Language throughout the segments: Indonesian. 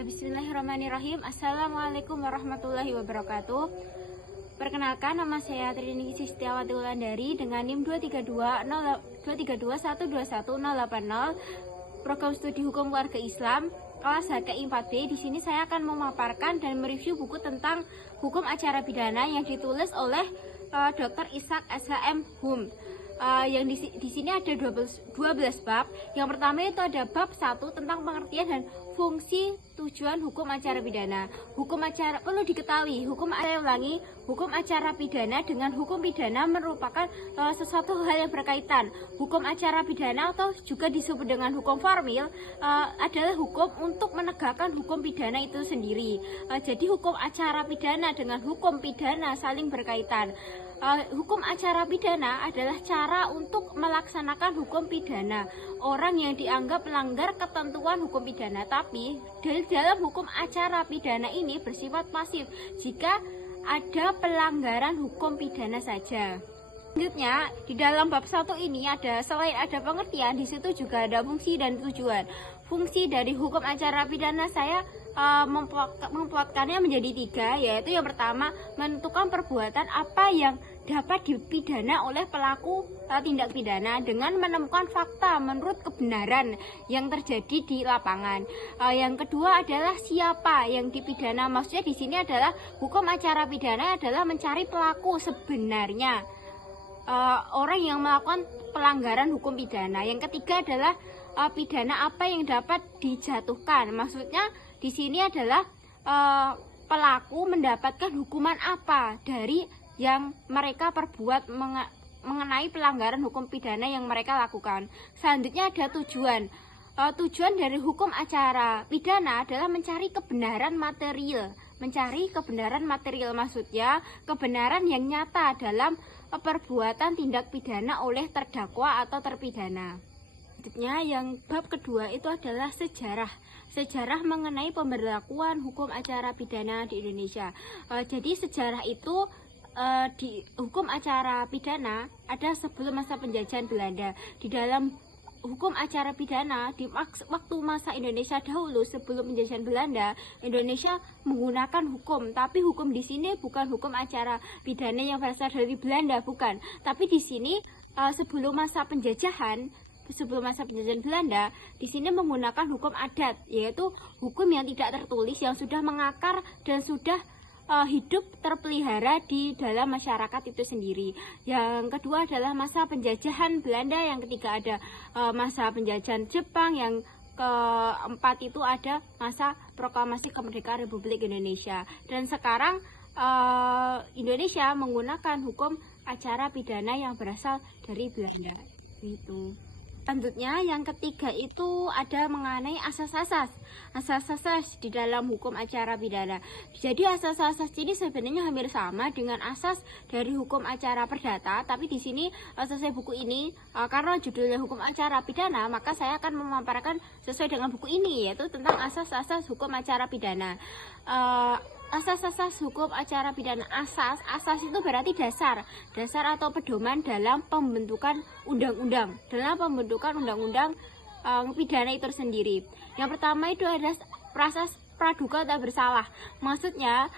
Bismillahirrahmanirrahim. Assalamualaikum warahmatullahi wabarakatuh. Perkenalkan, nama saya Trini Setiawati Wulandari dengan NIM 23212312180, Program Studi Hukum Keluarga Islam, kelas HKI 4B. Di sini saya akan memaparkan dan mereview buku tentang hukum acara pidana yang ditulis oleh Dr. Ishak SHM Hum. Yang di sini ada 12 bab. Yang pertama itu ada bab 1 tentang pengertian dan fungsi tujuan hukum acara pidana. Hukum acara perlu diketahui, hukum acara pidana dengan hukum pidana merupakan sesuatu hal yang berkaitan. Hukum acara pidana atau juga disebut dengan hukum formil adalah hukum untuk menegakkan hukum pidana itu sendiri. Jadi hukum acara pidana dengan hukum pidana saling berkaitan. Hukum acara pidana adalah cara untuk melaksanakan hukum pidana orang yang dianggap melanggar ketentuan hukum pidana, tapi dalam hukum acara pidana ini bersifat pasif jika ada pelanggaran hukum pidana saja. Selanjutnya, di dalam bab 1 ini selain ada pengertian, di situ juga ada fungsi dan tujuan. Fungsi dari hukum acara pidana saya memplotkannya menjadi 3, yaitu yang pertama, menentukan perbuatan apa yang dapat dipidana oleh pelaku tindak pidana dengan menemukan fakta menurut kebenaran yang terjadi di lapangan. Yang kedua adalah siapa yang dipidana. Maksudnya di sini adalah hukum acara pidana adalah mencari pelaku sebenarnya, orang yang melakukan pelanggaran hukum pidana. Yang ketiga adalah pidana apa yang dapat dijatuhkan. Maksudnya di sini adalah pelaku mendapatkan hukuman apa dari yang mereka perbuat mengenai pelanggaran hukum pidana yang mereka lakukan. Selanjutnya ada tujuan. Tujuan dari hukum acara pidana adalah mencari kebenaran material. Maksudnya kebenaran yang nyata dalam perbuatan tindak pidana oleh terdakwa atau terpidana. Selanjutnya yang bab kedua itu adalah sejarah mengenai pemberlakuan hukum acara pidana di Indonesia. Jadi sejarah itu di hukum acara pidana ada sebelum masa penjajahan Belanda. Di dalam hukum acara pidana di waktu masa Indonesia dahulu sebelum penjajahan Belanda, Indonesia menggunakan hukum, tapi hukum di sini bukan hukum acara pidana yang berasal dari Belanda, bukan. Tapi di sini sebelum masa penjajahan Belanda, di sini menggunakan hukum adat, yaitu hukum yang tidak tertulis yang sudah mengakar dan sudah hidup terpelihara di dalam masyarakat itu sendiri. Yang kedua adalah masa penjajahan Belanda, yang ketiga ada masa penjajahan Jepang, yang keempat itu ada masa proklamasi kemerdekaan Republik Indonesia. Dan sekarang Indonesia menggunakan hukum acara pidana yang berasal dari Belanda. Itu. Selanjutnya yang ketiga itu ada mengenai asas-asas di dalam hukum acara pidana. Jadi asas-asas ini sebenarnya hampir sama dengan asas dari hukum acara perdata, tapi di sini sesuai buku ini karena judulnya hukum acara pidana, maka saya akan memaparkan sesuai dengan buku ini, yaitu tentang asas-asas hukum acara pidana. Asas-asas hukum acara pidana. Asas itu berarti dasar atau pedoman dalam pembentukan undang-undang, pidana itu sendiri. Yang pertama itu ada prasas praduga tak bersalah. Maksudnya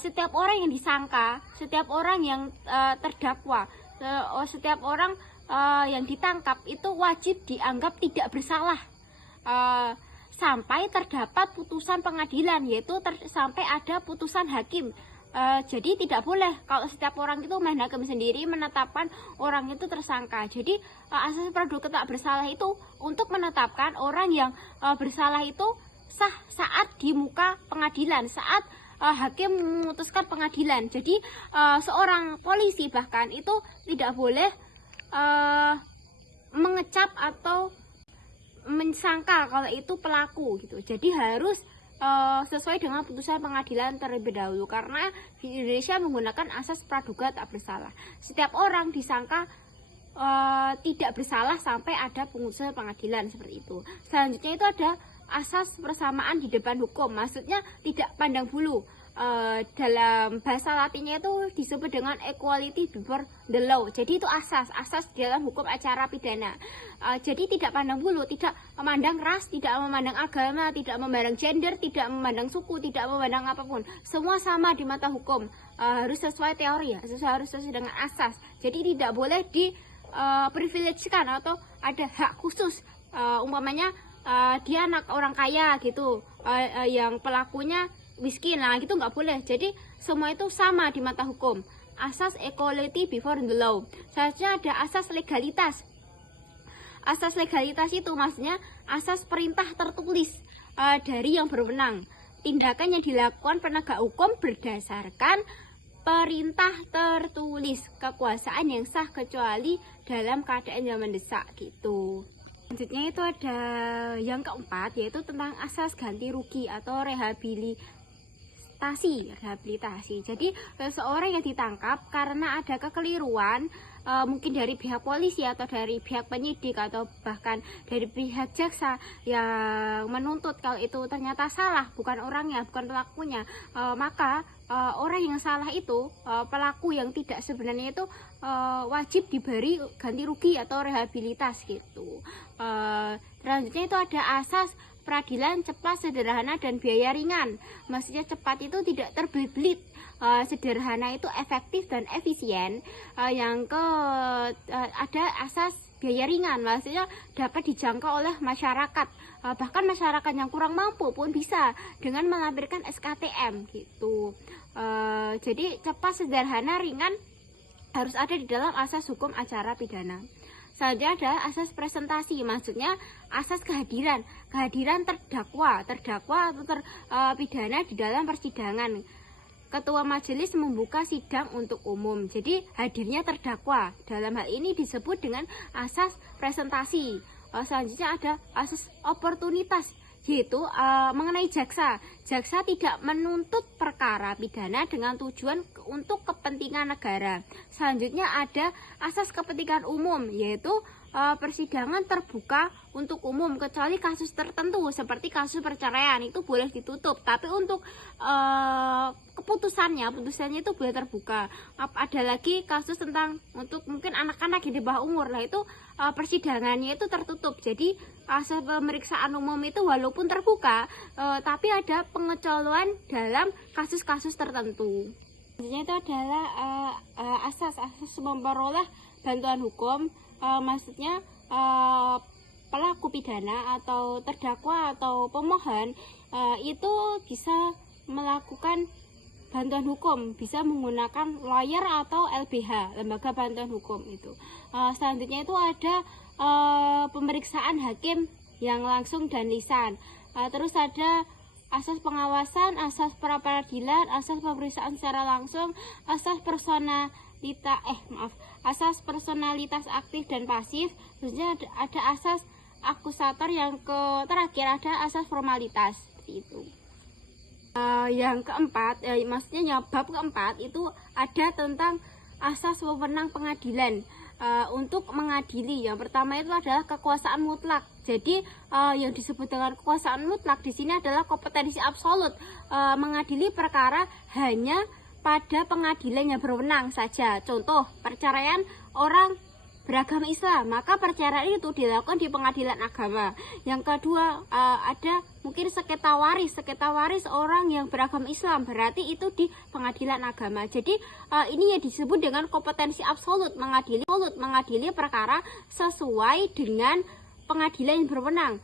setiap orang yang disangka, setiap orang yang terdakwa, setiap orang yang ditangkap itu wajib dianggap tidak bersalah sampai terdapat putusan pengadilan, yaitu sampai ada putusan hakim. Jadi tidak boleh kalau setiap orang itu main hakim sendiri menetapkan orang itu tersangka. Jadi asas praduga tak bersalah itu untuk menetapkan orang yang bersalah itu sah saat di muka pengadilan, saat hakim memutuskan pengadilan. Jadi seorang polisi bahkan itu tidak boleh mengecap atau mensangka kalau itu pelaku gitu. Jadi harus sesuai dengan putusan pengadilan terlebih dahulu, karena di Indonesia menggunakan asas praduga tak bersalah. Setiap orang disangka tidak bersalah sampai ada putusan pengadilan, seperti itu. Selanjutnya itu ada asas persamaan di depan hukum. Maksudnya tidak pandang bulu. dalam bahasa Latinnya itu disebut dengan equality before the law. Jadi itu asas dalam hukum acara pidana. Jadi tidak pandang bulu, tidak memandang ras, tidak memandang agama, tidak memandang gender, tidak memandang suku, tidak memandang apapun. Semua sama di mata hukum. Harus sesuai teori ya, harus sesuai dengan asas. Jadi tidak boleh di privilegekan atau ada hak khusus. Umpamanya dia anak orang kaya gitu, yang pelakunya miskin, nah gitu nggak boleh. Jadi semua itu sama di mata hukum. Asas equality before the law. Seharusnya ada asas legalitas. Asas legalitas itu maksudnya asas perintah tertulis dari yang berwenang. Tindakan yang dilakukan penegak hukum berdasarkan perintah tertulis, kekuasaan yang sah kecuali dalam keadaan yang mendesak gitu. Selanjutnya itu ada yang keempat, yaitu tentang asas ganti rugi atau rehabilitasi. Jadi seseorang yang ditangkap karena ada kekeliruan, mungkin dari pihak polisi atau dari pihak penyidik atau bahkan dari pihak jaksa yang menuntut kalau itu ternyata salah, bukan orangnya, bukan pelakunya, maka orang yang salah itu, pelaku yang tidak sebenarnya itu wajib diberi ganti rugi atau rehabilitas gitu. Selanjutnya itu ada asas peradilan cepat, sederhana, dan biaya ringan. Maksudnya cepat itu tidak terbelit-belit, sederhana itu efektif dan efisien. Ada asas biaya ringan, maksudnya dapat dijangkau oleh masyarakat. Bahkan masyarakat yang kurang mampu pun bisa dengan melampirkan SKTM gitu. Jadi cepat, sederhana, ringan harus ada di dalam asas hukum acara pidana. Selanjutnya ada asas presentasi, maksudnya asas kehadiran terdakwa atau terpidana di dalam persidangan. Ketua majelis membuka sidang untuk umum, jadi hadirnya terdakwa. Dalam hal ini disebut dengan asas presentasi. Selanjutnya ada asas oportunitas, yaitu mengenai jaksa. Jaksa tidak menuntut perkara pidana dengan tujuan untuk kepentingan negara. Selanjutnya ada asas kepentingan umum, yaitu persidangan terbuka untuk umum kecuali kasus tertentu seperti kasus perceraian itu boleh ditutup, tapi untuk putusannya itu boleh terbuka. Ada lagi kasus tentang untuk mungkin anak-anak yang di bawah umur, lah itu persidangannya itu tertutup. Jadi asas pemeriksaan umum itu walaupun terbuka, tapi ada pengecualian dalam kasus-kasus tertentu. Selanjutnya itu adalah asas memperoleh bantuan hukum. Maksudnya pelaku pidana atau terdakwa atau pemohon itu bisa melakukan bantuan hukum, bisa menggunakan lawyer atau LBH, lembaga bantuan hukum itu. Selanjutnya itu ada pemeriksaan hakim yang langsung dan lisan. Terus ada asas pengawasan, asas pra-peradilan, asas pemeriksaan secara langsung, asas asas personalitas aktif dan pasif. Terusnya ada asas akusator, yang terakhir ada asas formalitas itu. Yang keempat, maksudnya bab keempat itu ada tentang asas wewenang pengadilan untuk mengadili. Yang pertama itu adalah kekuasaan mutlak. Jadi yang disebut dengan kekuasaan mutlak di sini adalah kompetensi absolut, mengadili perkara hanya pada pengadilan yang berwenang saja. Contoh, perceraian orang beragama Islam, maka perceraian itu dilakukan di pengadilan agama. Yang kedua, ada mungkin sengketa waris orang yang beragama Islam, berarti itu di pengadilan agama. Jadi ini yang disebut dengan kompetensi absolut, mengadili perkara sesuai dengan pengadilan yang berwenang.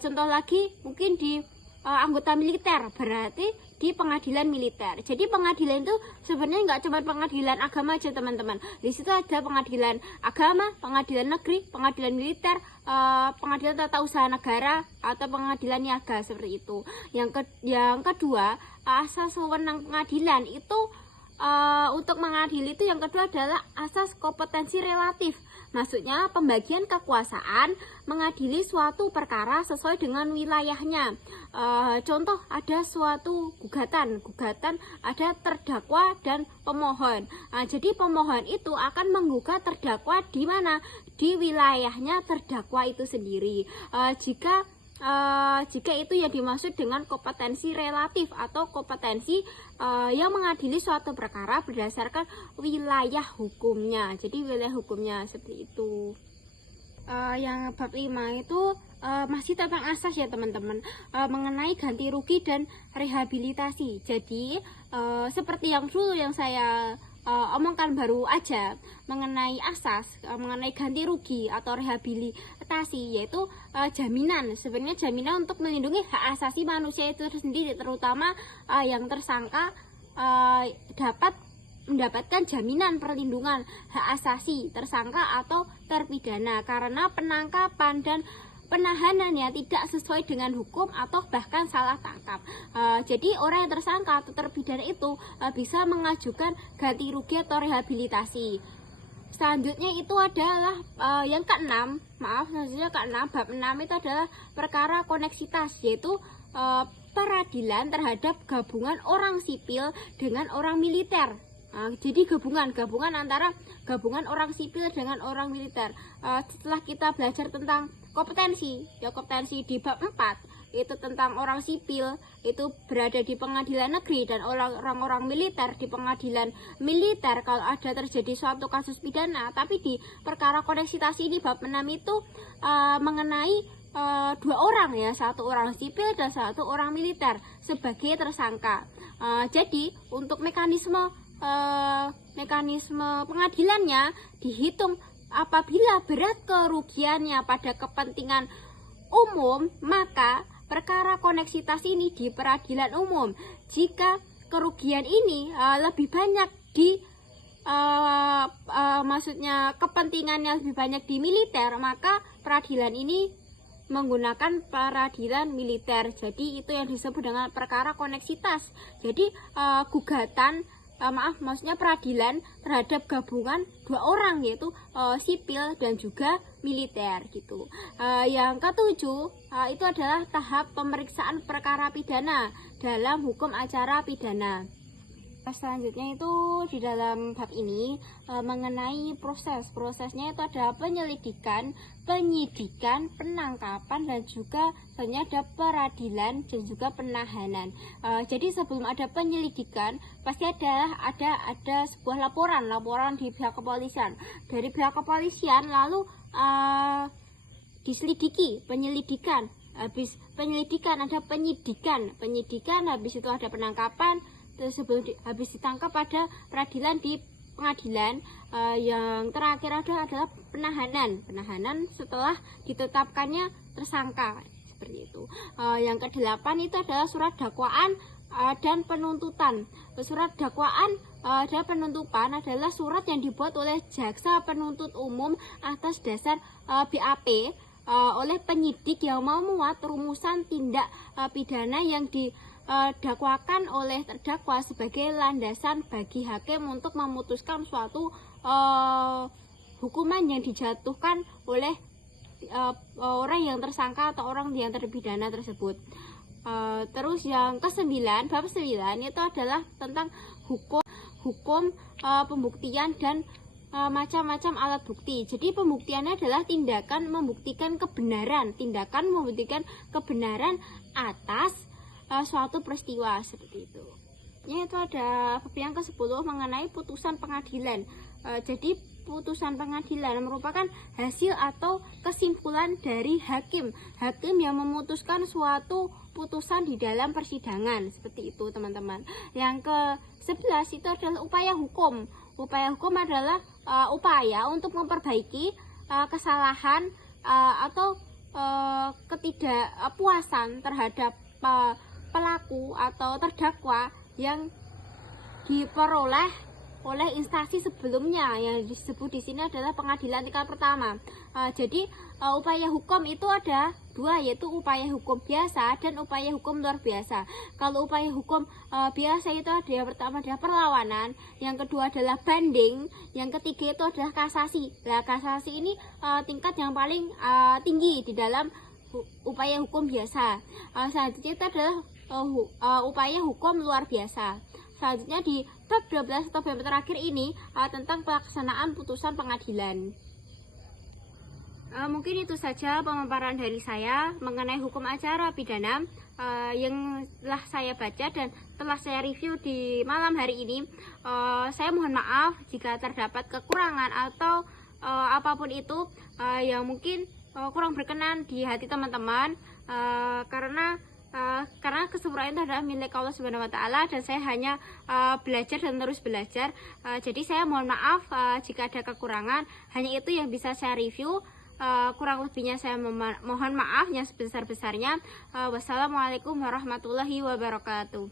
Contoh lagi mungkin di anggota militer, berarti di pengadilan militer. Jadi pengadilan itu sebenarnya nggak cuma pengadilan agama aja teman-teman. Di situ ada pengadilan agama, pengadilan negeri, pengadilan militer, pengadilan tata usaha negara atau pengadilan niaga seperti itu. Yang kedua, asas wewenang pengadilan itu untuk mengadili itu yang kedua adalah asas kompetensi relatif. Maksudnya pembagian kekuasaan mengadili suatu perkara sesuai dengan wilayahnya. Contoh, ada suatu gugatan ada terdakwa dan pemohon. Jadi pemohon itu akan menggugat terdakwa di mana? Di wilayahnya terdakwa itu sendiri. Jika jika itu yang dimaksud dengan kompetensi relatif atau kompetensi yang mengadili suatu perkara berdasarkan wilayah hukumnya. Jadi wilayah hukumnya seperti itu. Yang bab 5 itu masih tentang asas ya teman-teman, mengenai ganti rugi dan rehabilitasi. Jadi seperti yang dulu yang saya omongkan baru aja mengenai asas, mengenai ganti rugi atau rehabilitasi, yaitu jaminan. Sebenarnya jaminan untuk melindungi hak asasi manusia itu sendiri, terutama yang tersangka dapat mendapatkan jaminan perlindungan hak asasi tersangka atau terpidana karena penangkapan dan penahanannya tidak sesuai dengan hukum atau bahkan salah tangkap. Jadi orang yang tersangka atau terpidana itu bisa mengajukan ganti rugi atau rehabilitasi. Selanjutnya itu adalah yang keenam, selanjutnya keenam, bab 6 itu adalah perkara koneksitas, yaitu peradilan terhadap gabungan orang sipil dengan orang militer. Jadi gabungan antara gabungan orang sipil dengan orang militer. Setelah kita belajar tentang kompetensi di bab 4 itu tentang orang sipil itu berada di pengadilan negeri dan orang-orang militer di pengadilan militer kalau ada terjadi suatu kasus pidana. Tapi di perkara koneksitas ini bab 6 itu mengenai dua orang ya, satu orang sipil dan satu orang militer sebagai tersangka. Jadi untuk mekanisme pengadilannya dihitung apabila berat kerugiannya pada kepentingan umum, maka perkara koneksitas ini di peradilan umum. Jika kerugian ini lebih banyak di maksudnya kepentingannya lebih banyak di militer, maka peradilan ini menggunakan peradilan militer. Jadi itu yang disebut dengan perkara koneksitas. Jadi maksudnya peradilan terhadap gabungan dua orang, yaitu sipil dan juga militer gitu. Yang ketujuh itu adalah tahap pemeriksaan perkara pidana dalam hukum acara pidana. Selanjutnya itu di dalam bab ini mengenai prosesnya itu ada penyelidikan, penyidikan, penangkapan, dan juga selanjutnya ada peradilan dan juga penahanan. Jadi sebelum ada penyelidikan pasti ada sebuah laporan di pihak kepolisian. Dari pihak kepolisian lalu diselidiki, penyelidikan, habis penyelidikan ada penyidikan, habis itu ada penangkapan. Sebelum habis ditangkap pada peradilan di pengadilan. Yang terakhir adalah penahanan setelah ditetapkannya tersangka, seperti itu. Yang ke-8 itu adalah surat dakwaan dan penuntutan. Surat dakwaan dan penuntutan adalah surat yang dibuat oleh jaksa penuntut umum atas dasar BAP oleh penyidik yang memuat rumusan tindak pidana yang didakwakan oleh terdakwa sebagai landasan bagi hakim untuk memutuskan suatu hukuman yang dijatuhkan oleh orang yang tersangka atau orang yang terpidana tersebut. Terus yang ke-9, bab 9 itu adalah tentang hukum pembuktian dan macam-macam alat bukti. Jadi pembuktiannya adalah tindakan membuktikan kebenaran atas suatu peristiwa, seperti itu. Itu ada bab yang ke-10 mengenai putusan pengadilan. Jadi putusan pengadilan merupakan hasil atau kesimpulan dari hakim yang memutuskan suatu putusan di dalam persidangan, seperti itu teman-teman. Yang ke-11 itu adalah upaya hukum. Upaya hukum adalah upaya untuk memperbaiki kesalahan atau ketidakpuasan terhadap pelaku atau terdakwa yang diperoleh oleh instansi sebelumnya. Yang disebut di sini adalah pengadilan tingkat pertama. Jadi upaya hukum itu ada dua, yaitu upaya hukum biasa dan upaya hukum luar biasa. Kalau upaya hukum biasa itu ada, yang pertama adalah perlawanan, yang kedua adalah banding, yang ketiga itu adalah kasasi. Nah, kasasi ini tingkat yang paling tinggi di dalam upaya hukum biasa. Selanjutnya itu adalah upaya hukum luar biasa. Selanjutnya di bab 12 atau bab terakhir ini tentang pelaksanaan putusan pengadilan. Mungkin itu saja pemaparan dari saya mengenai hukum acara pidana yang telah saya baca dan telah saya review di malam hari ini. Saya mohon maaf jika terdapat kekurangan atau apapun itu yang mungkin kurang berkenan di hati teman-teman, karena kesempurnaan itu adalah milik Allah Subhanahu wa Ta'ala, dan saya hanya belajar dan terus belajar. Jadi saya mohon maaf jika ada kekurangan. Hanya itu yang bisa saya review. Kurang lebihnya saya mohon maaf yang sebesar-besarnya. Wassalamualaikum warahmatullahi wabarakatuh.